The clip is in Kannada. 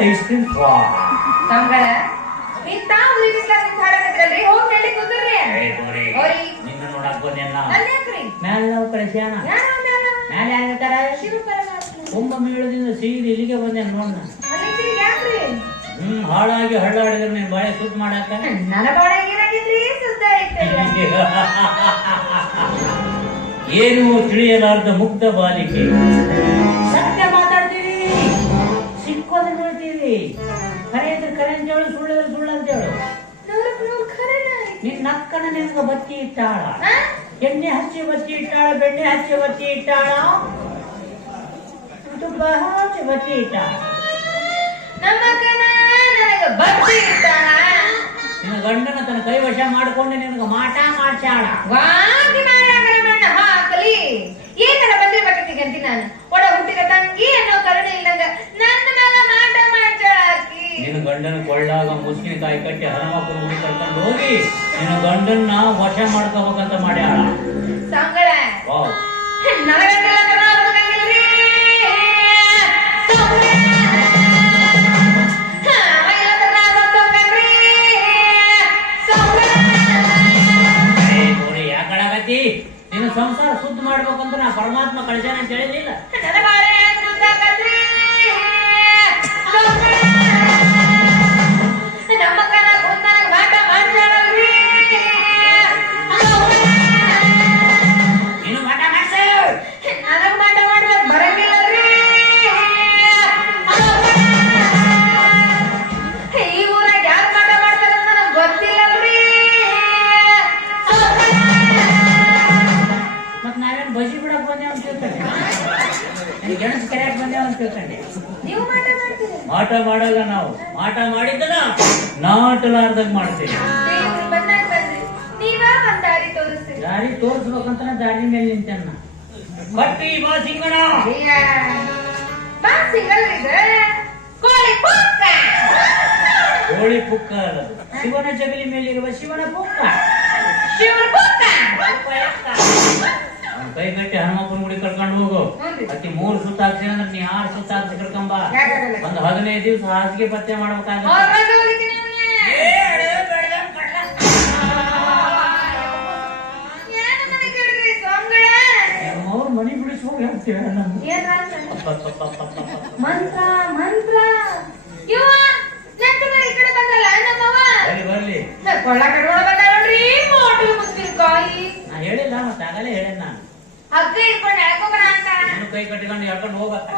ಐಸ್ ಕ್ರೀಮ್ ನೀ ತಾವು ಉರಿ ಬಿಸ್ಲಾಗ ನಿಂತ ಹಾಡಕತ್ರಲ್ರಿ ಹೋಗ್ ನೆಲ್ಲಿ ಕುಂದ್ರಿ. ಓರಿ. ನಿನ್ನ ನೋಡಕ್ ಬಂದೇನ ಅಲ್ಲೇಕ್ರಿ ಮ್ಯಾಲ ನಾವು ಕಳಿಸ್ಯಾನ ಯಾರ ಮ್ಯಾಲ ಯಾರು ಕುಂಭ ಮೇಳದಿಂದ ಸೀದ ಇಲ್ಲಿಗೆ ಬಂದೆ ನೋಡ್ ಹ್ಮ್ ಹಾಳಾಗಿ ಹಳ್ಳಾಡಿದ್ರೆ ನೀನ್ ಬಾಳೆ ಸುತ್ತ ಮಾಡಾಕ ನನ್ನ ಬಾಳೆ ಏನಾಗಿದ್ರಿ? ಸುದ್ದ ಐತಲ್ಲ ಏನು ತಿಳಿಯಲಾರ್ದ ಮುಗ್ಧ ಬಾಲಿಕೆ. ಸತ್ಯ ಸಿಕ್ಕೋದು ಖರೆ ಕರೆ ಇದ್ರೆ ಕರೆ ಅಂತ ಹೇಳು ಸುಳ್ಳಿದ್ರೆ ಸುಳ್ಳು ಅಂತ ಹೇಳು. ನಿನ್ನ ಅಕ್ಕನ ನಿನ್ಗ ಬತ್ತಿ ಇಟ್ಟಾಳ? ಎಣ್ಣೆ ಹಚ್ಚಿ ಬತ್ತಿ ಇಟ್ಟಾಳ ಬೆಣ್ಣೆ ಹಚ್ಚಿ ಬತ್ತಿ ಇಟ್ಟಾಳ? ತುಪ್ಪ ಹಚ್ಚಿ ಬತ್ತಿ ಇಟ್ಟಾಳ? ನಿನ್ನ ಗಂಡನ ತನ್ನ ಕೈ ವಶ ಮಾಡ್ಕೊಂಡು ನಿನಗ ಮಾಟ ಮಾಡ್ಸಾಳ ಏನಾರ ಬಂದ್ರೆ ಆಗರ ಮಣ್ಣ ಹಾಕಲಿ ಏನಾರ ಬಂದಿರ್ಬೇಕಂತಿ ನಾನು ಒಡ ಹುಟ್ಟಿದ ತಂಗಿ ಅನ್ನೋ ಕರುಣೆ ಇಲ್ಲಂಗ ನನ್ನ ಮೇಲೆ ಮಾಟ ಮಾಡ್ಚಾಳಾಕಿ ನಿನ್ನ ಗಂಡನ ಕೊಳ್ಳಾಗ ಮುಸ್ಲಿಕಾಯಿ ಕಟ್ಟಿ ಹನುಮಪ್ಪನ ಮುಂದೆ ಕರ್ಕೊಂಡು ಹೋಗಿ ನಿನ್ನ ಗಂಡನ್ನ ವಶ ಮಾಡ್ಕೋಬೇಕಂತ ಮಾಡ್ಯಾಳ. ಯಾಕಡಾಗತಿ ನಿನ್ನ ಸಂಸಾರ ಶುದ್ಧ ಮಾಡ್ಬೇಕಂತ ನಾ ಪರಮಾತ್ಮ ಕಳ್ಸ್ಯಾನ ಅಂತ ಹೇಳಿಲ್ಲ ನೀವು ಮಾಟ ಮಾಡ್ತೀರಿ. ಮಾಟ ಮಾಡಲ್ಲ ನಾವು. ಮಾಟ ಮಾಡಿದ್ದಲ್ಲ ನಾಟಲಾರ್ದಾಗ ಮಾಡ್ತೀವಿ. ದೇವ್ರು ಬಂದಾಗ ಬಂದ್ರಿ. ನೀವ ಒಂದ್ ದಾರಿ ತೋರಿಸ್ತೀರಿ? ದಾರಿ ತೋರಿಸ್ಬೇಕಂತ ದಾರಿ ಮೇಲೆ ನಿಂತಣ್ಣ ಬಟ್ಟಿ ಬಾ ಸಿಂಗಣ ಅಯ್ಯ, ಬಾ ಸಿಂಗಲ್ ಇದೆ. ಕೋಳಿ ಪುಕ್ಕ. ಕೋಳಿ ಪುಕ್ಕ ಅಲ್ಲದು ಶಿವನ ಜಗಲಿ ಮೇಲಿರುವ ಶಿವನ ಪುಕ್ಕ. ಶಿವನ ಪುಕ್ಕ. ಉಪಯುಕ್ತ ಗಟ್ಟಿ ಹನುಮಪ್ಪನ ಗುಡಿ ಕರ್ಕೊಂಡು ಹೋಗು. ಅತಿ ಮೂರು ಸುತ್ತ ಹಾಕ್ಸಿ ಅಂದ್ರೆ ನೀ ಆರ್ ಸುತ್ತ ಹಾಕ್ಸಿ ಕರ್ಕೊಂಬ ಒಂದ್ ಹದಿನೈದು ದಿವಸ ಹಾಸಿಗೆ ಪತ್ತೆ ಮಾಡ್ಬೇಕಾಗುತ್ತೆ. ಅವ್ರ್. ಏನ್ ಮನೆ ಬಿಡಿಸಿ ಹೋಗಿ? ಮಂತ್ರ ಮಂತ್ರ. ಬರ್ಲಿ ಕೊಳ್ಳ ಬಂದ ನೋಡ್ರಿ ಮೋಟು ಹೇಳಿಲ್ಲ ಮತ್ತೆ ಆಗಲೇ ಹೇಳಿದ್ ನಾನು. ಹಗ್ಗ ಹಿಡ್ಕೊಂಡು ಎಳ್ಕೊಂಬರ ಅಂತ. ಕೈ ಕಟ್ಕೊಂಡು ಎಳ್ಕೊಂಡು ಹೋಗತ್ತ